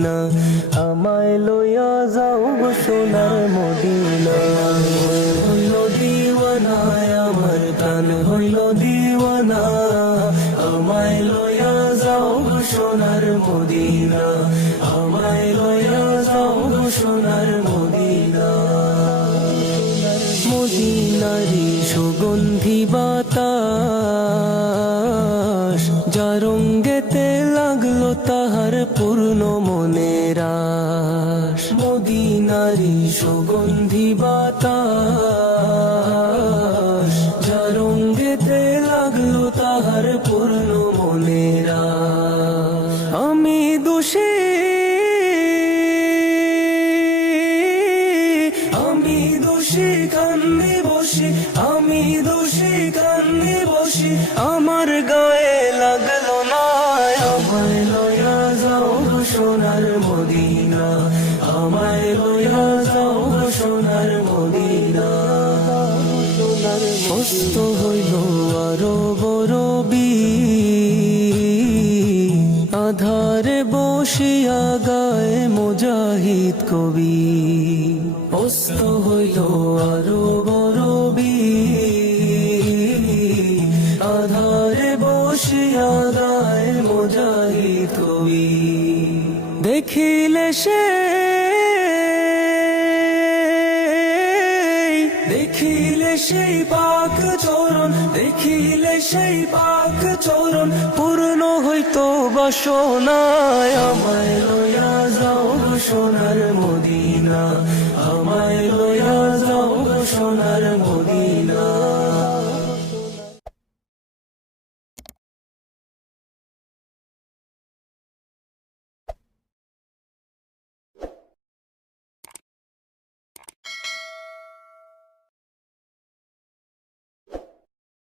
Medina, আমায় লইয়া যাও গো সোনার মদিনা। হইল দিওয়ানা আমার প্রাণ হইল দিওয়ানা, আমায় লইয়া যাও গো সোনার মদিনা, আমায় লইয়া যাও গো সোনার মদিনা। মদিনারি সুগন্ধি বাতাস, যা রঙ্গেতে লাগলো তাহার পূর্ণ মনের আশ। মদিনারি সুগন্ধি বাতাস, যা রঙ্গেতে লাগলো তাহার পূর্ণ মনের আশ। আমি দোষী, আমি দোষী কান্দি বসি, আমি দোষী কান্দি বসি, আমার গায়ে লাগলো না। আমায় লইয়া যাও গো সোনার মদিনা, আমায় লইয়া যাও গো সোনার মদিনা। মস্ত হইল আরো বড় বীর, আধারে বসিয়া গায়ে মুজাহিদ কবি। মস্ত হইল আরো বড় বীর, আধারে বসিয়া গায়ে মুজাহিদ কবি। দেখিলে সে, দেখিলে সেই পাক চরণ, দেখিলে সেই পাক চরণ, পূর্ণ হইতো বাসনায়। আমায় লইয়া যাও গো সোনার মদিনা, আমায়